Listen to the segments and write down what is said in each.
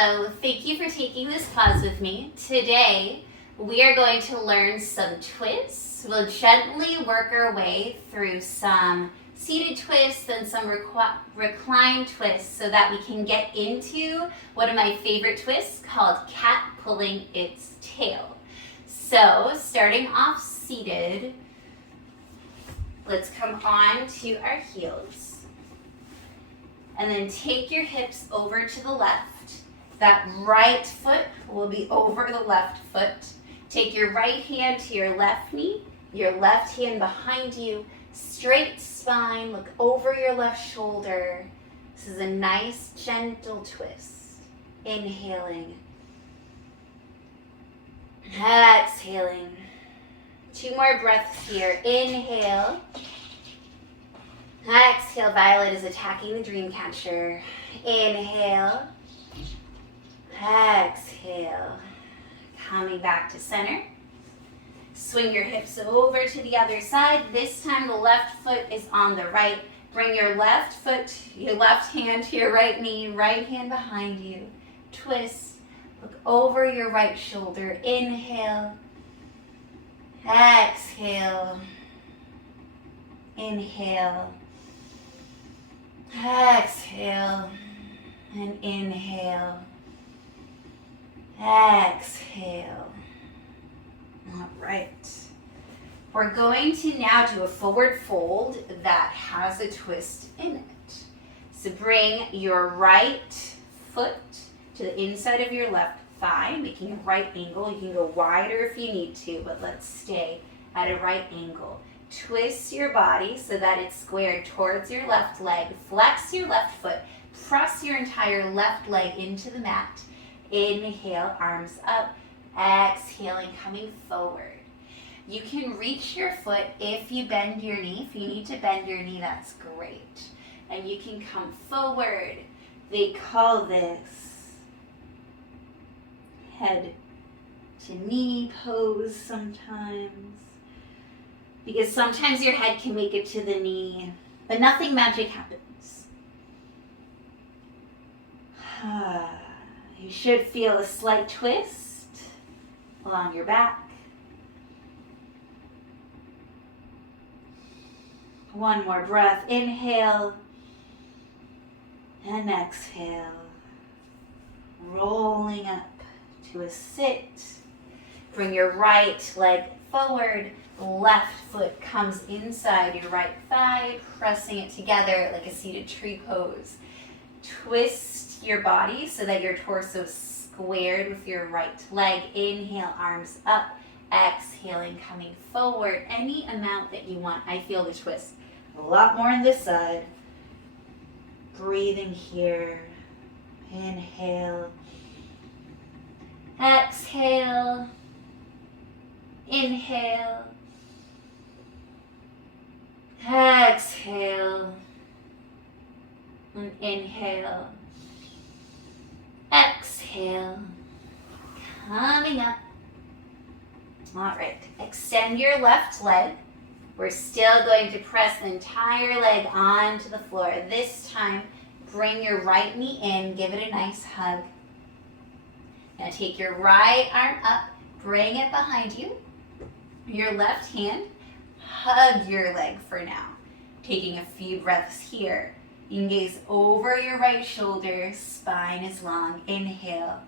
Hello, thank you for taking this pause with me. Today, we are going to learn some twists. We'll gently work our way through some seated twists and some reclined twists so that we can get into one of my favorite twists called cat pulling its tail. So, starting off seated, let's come on to our heels. And then take your hips over to the left. That right foot will be over the left foot. Take your right hand to your left knee, your left hand behind you, straight spine, look over your left shoulder. This is a nice, gentle twist. Inhaling. Exhaling. 2 more breaths here. Inhale. Exhale, Violet is attacking the dream catcher. Inhale. Exhale. Coming back to center. Swing your hips over to the other side. This time the left foot is on the right. Bring your left foot, your left hand to your right knee, right hand behind you. Twist. Look over your right shoulder. Inhale. Exhale. Inhale. Exhale and inhale. Exhale. All right. We're going to now do a forward fold that has a twist in it. So bring your right foot to the inside of your left thigh, making a right angle. You can go wider if you need to, but let's stay at a right angle. Twist your body so that it's squared towards your left leg. Flex your left foot. Press your entire left leg into the mat. Inhale, arms up. Exhaling, coming forward. You can reach your foot if you bend your knee. If you need to bend your knee, that's great. And you can come forward. They call this head to knee pose sometimes. Because sometimes your head can make it to the knee, but nothing magic happens. You should feel a slight twist along your back. One more breath. Inhale and exhale. Rolling up to a sit. Bring your right leg forward. Left foot comes inside your right thigh, pressing it together like a seated tree pose. Twist your body so that your torso is squared with your right leg. Inhale, arms up. Exhaling, coming forward. Any amount that you want. I feel the twist a lot more on this side. Breathing here. Inhale. Exhale. Inhale. Exhale. And inhale. Exhale. Coming up. All right. Extend your left leg. We're still going to press the entire leg onto the floor. This time, bring your right knee in. Give it a nice hug. Now take your right arm up. Bring it behind you. Your left hand. Hug your leg for now. Taking a few breaths here. You can gaze over your right shoulder. Spine is long. Inhale.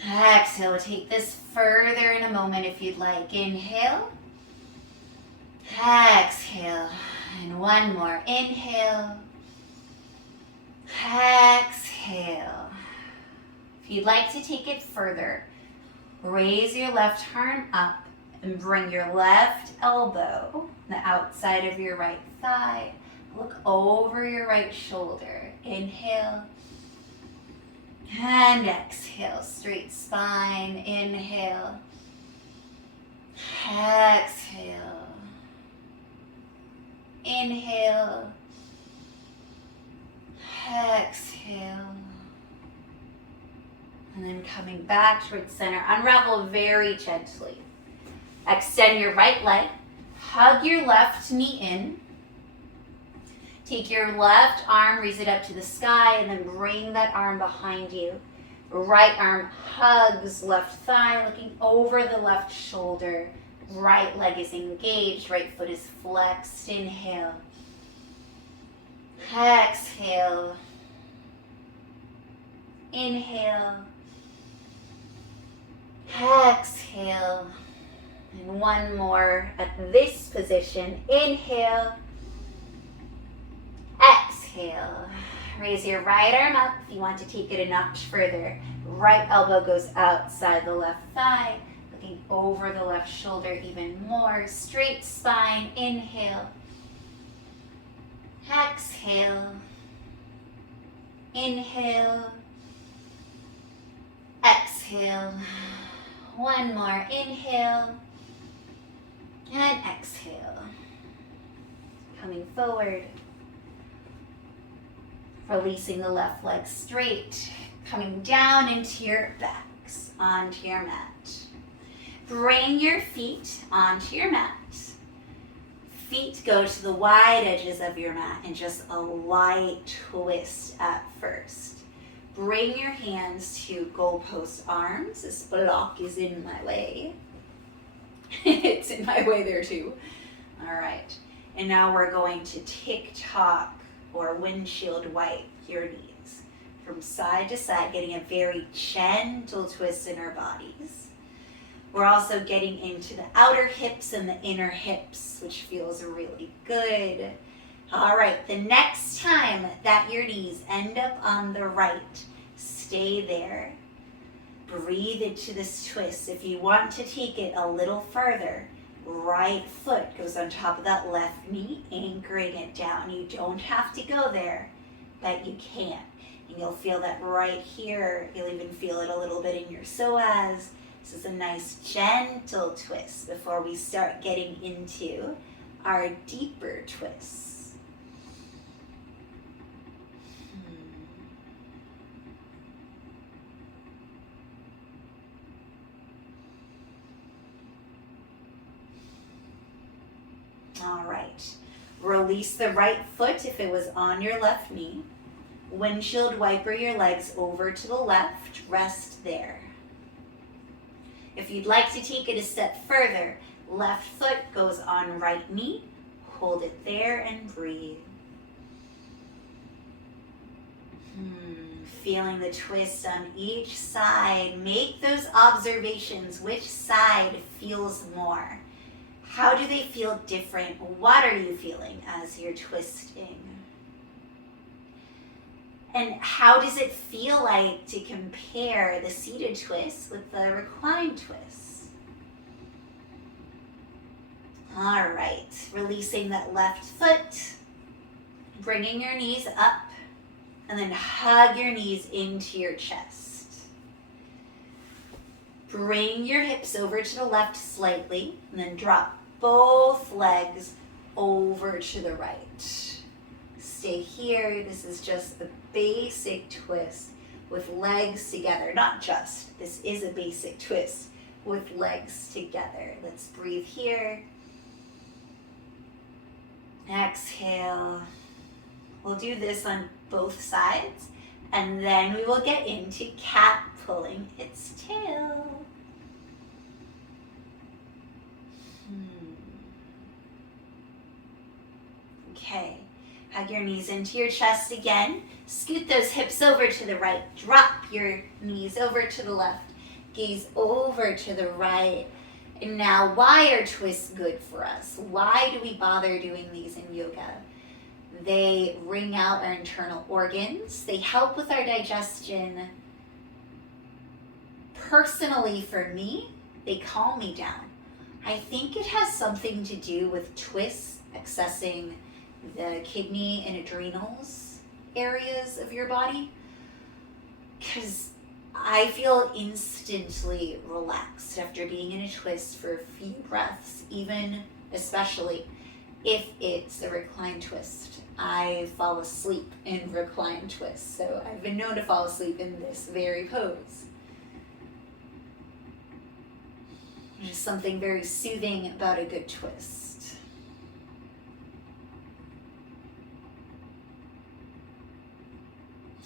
Exhale. We'll take this further in a moment if you'd like. Inhale. Exhale. And one more. Inhale. Exhale. If you'd like to take it further, raise your left arm up and bring your left elbow, the outside of your right thigh. Look over your right shoulder. Inhale. And exhale. Straight spine. Inhale. Exhale. Inhale. Exhale. And then coming back towards center. Unravel very gently. Extend your right leg. Hug your left knee in. Take your left arm, raise it up to the sky, and then bring that arm behind you. Right arm hugs left thigh, looking over the left shoulder. Right leg is engaged, right foot is flexed. Inhale. Exhale. Inhale. Exhale. And one more at this position. Inhale. Exhale. Raise your right arm up if you want to take it a notch further. Right elbow goes outside the left thigh, looking over the left shoulder even more. Straight spine. Inhale. Exhale. Inhale. Exhale. One more. Inhale. And exhale. Coming forward. Releasing the left leg straight. Coming down into your backs, onto your mat. Bring your feet onto your mat. Feet go to the wide edges of your mat and just a light twist at first. Bring your hands to goalpost arms. This block is in my way. It's in my way there too. All right. And now we're going to tick-tock or windshield wipe your knees from side to side, getting a very gentle twist in our bodies. We're also getting into the outer hips and the inner hips, which feels really good. All right, the next time that your knees end up on the right, stay there. Breathe into this twist. If you want to take it a little further, right foot goes on top of that left knee, anchoring it down. You don't have to go there, but you can. And you'll feel that right here. You'll even feel it a little bit in your psoas. This is a nice gentle twist before we start getting into our deeper twists. All right, release the right foot if it was on your left knee. Windshield wiper your legs over to the left, rest there. If you'd like to take it a step further, left foot goes on right knee, hold it there and breathe. Feeling the twist on each side, make those observations. Which side feels more? How do they feel different? What are you feeling as you're twisting? And how does it feel like to compare the seated twist with the reclined twist? All right, releasing that left foot, bringing your knees up, and then hug your knees into your chest. Bring your hips over to the left slightly, and then drop both legs over to the right. Stay here. This is just the basic twist with legs together. Not just, this is a basic twist with legs together. Let's breathe here. Exhale. We'll do this on both sides, and then we will get into cat pulling its tail. Okay, hug your knees into your chest again. Scoot those hips over to the right. Drop your knees over to the left. Gaze over to the right. And now, why are twists good for us? Why do we bother doing these in yoga? They wring out our internal organs. They help with our digestion. Personally, for me, they calm me down. I think it has something to do with twists accessing the kidney and adrenals areas of your body, because I feel instantly relaxed after being in a twist for a few breaths, even especially if it's a reclined twist. I fall asleep in reclined twists, so I've been known to fall asleep in this very pose. There's something very soothing about a good twist.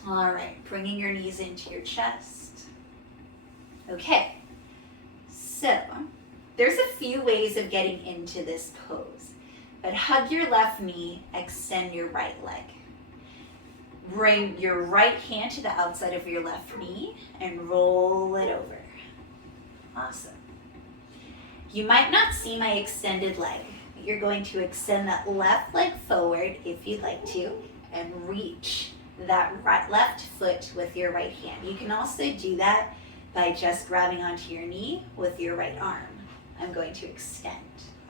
All right, bringing your knees into your chest. Okay, so there's a few ways of getting into this pose, but hug your left knee, extend your right leg. Bring your right hand to the outside of your left knee and roll it over. Awesome. You might not see my extended leg. You're going to extend that left leg forward if you'd like to and reach that left foot with your right hand. You can also do that by just grabbing onto your knee with your right arm. I'm going to extend.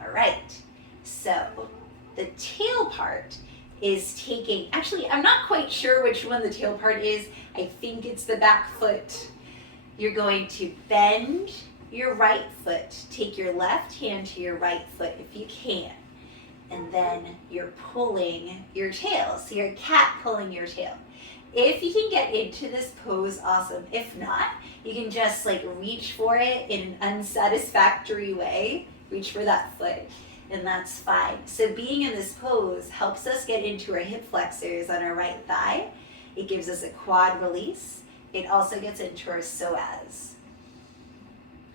All right. So the tail part is taking, actually, I'm not quite sure which one the tail part is. I think it's the back foot. You're going to bend your right foot. Take your left hand to your right foot if you can. And then you're pulling your tail. So you're a cat pulling your tail. If you can get into this pose, awesome. If not, you can just like reach for it in an unsatisfactory way. Reach for that foot, and that's fine. So being in this pose helps us get into our hip flexors on our right thigh. It gives us a quad release. It also gets into our psoas.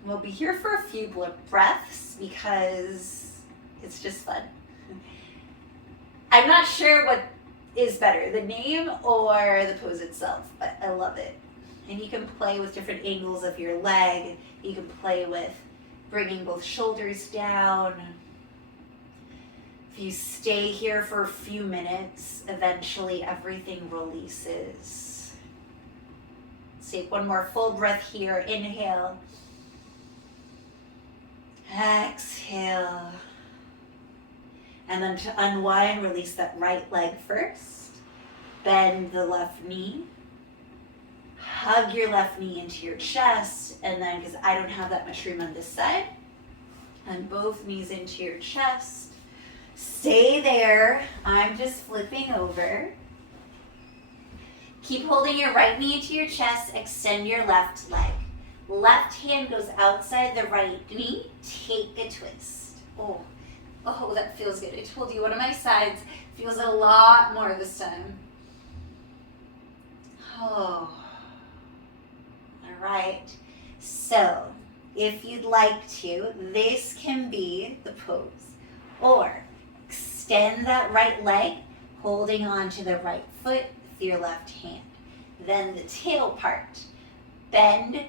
We'll be here for a few breaths because it's just fun. I'm not sure what is better, the name or the pose itself, but I love it. And you can play with different angles of your leg. You can play with bringing both shoulders down. If you stay here for a few minutes, eventually everything releases. Let's take one more full breath here. Inhale. Exhale. And then to unwind, release that right leg first. Bend the left knee. Hug your left knee into your chest. And then, because I don't have that much room on this side, and both knees into your chest. Stay there. I'm just flipping over. Keep holding your right knee to your chest. Extend your left leg. Left hand goes outside the right knee. Take a twist. Oh, that feels good. I told you one of my sides feels a lot more this time. Oh, all right. So if you'd like to, this can be the pose. Or extend that right leg, holding on to the right foot with your left hand. Then the tail part. Bend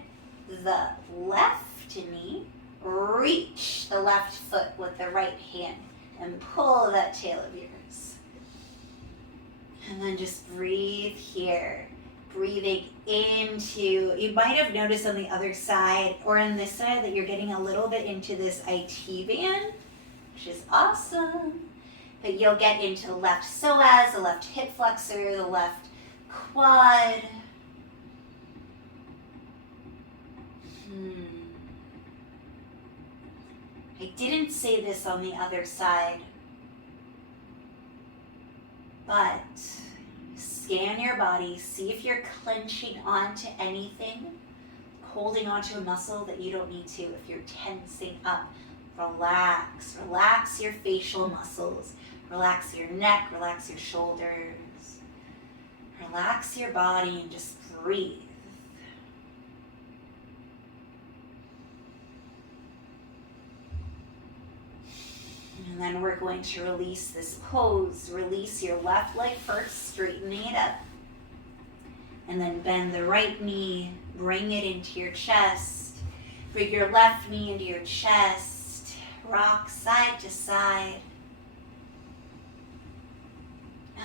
the left knee. Reach the left foot with the right hand and pull that tail of yours. And then just breathe here. Breathing into, you might have noticed on the other side or on this side that you're getting a little bit into this IT band, which is awesome. But you'll get into the left psoas, the left hip flexor, the left quad. I didn't say this on the other side, but scan your body, see if you're clenching onto anything, holding onto a muscle that you don't need to. If you're tensing up, relax. Relax your facial muscles. Relax your neck, relax your shoulders. Relax your body and just breathe. And then we're going to release this pose. Release your left leg first, straightening it up. And then bend the right knee, bring it into your chest. Bring your left knee into your chest. Rock side to side.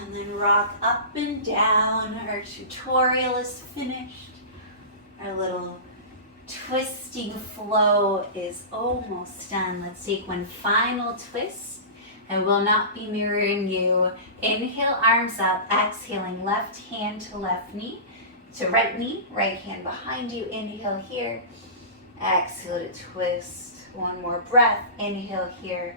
And then rock up and down. Our tutorial is finished. Our little twisting flow is almost done. Let's take one final twist. I will not be mirroring you. Inhale, arms up. Exhaling, left hand to left knee, to right knee, right hand behind you. Inhale here. Exhale to twist. One more breath. Inhale here.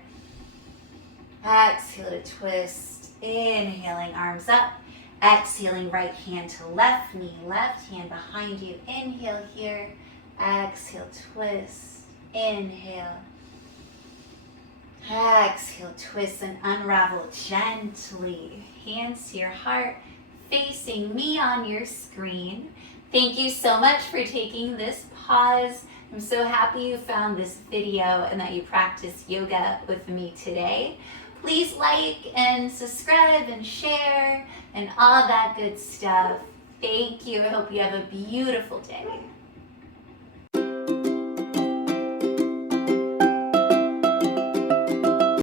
Exhale to twist. Inhaling, arms up. Exhaling, right hand to left knee, left hand behind you. Inhale here. Exhale, twist. Inhale. Exhale, twist and unravel gently. Hands to your heart. facing me on your screen. Thank you so much for taking this pause. I'm so happy you found this video and that you practiced yoga with me today. Please like and subscribe and share and all that good stuff. Thank you. I hope you have a beautiful day.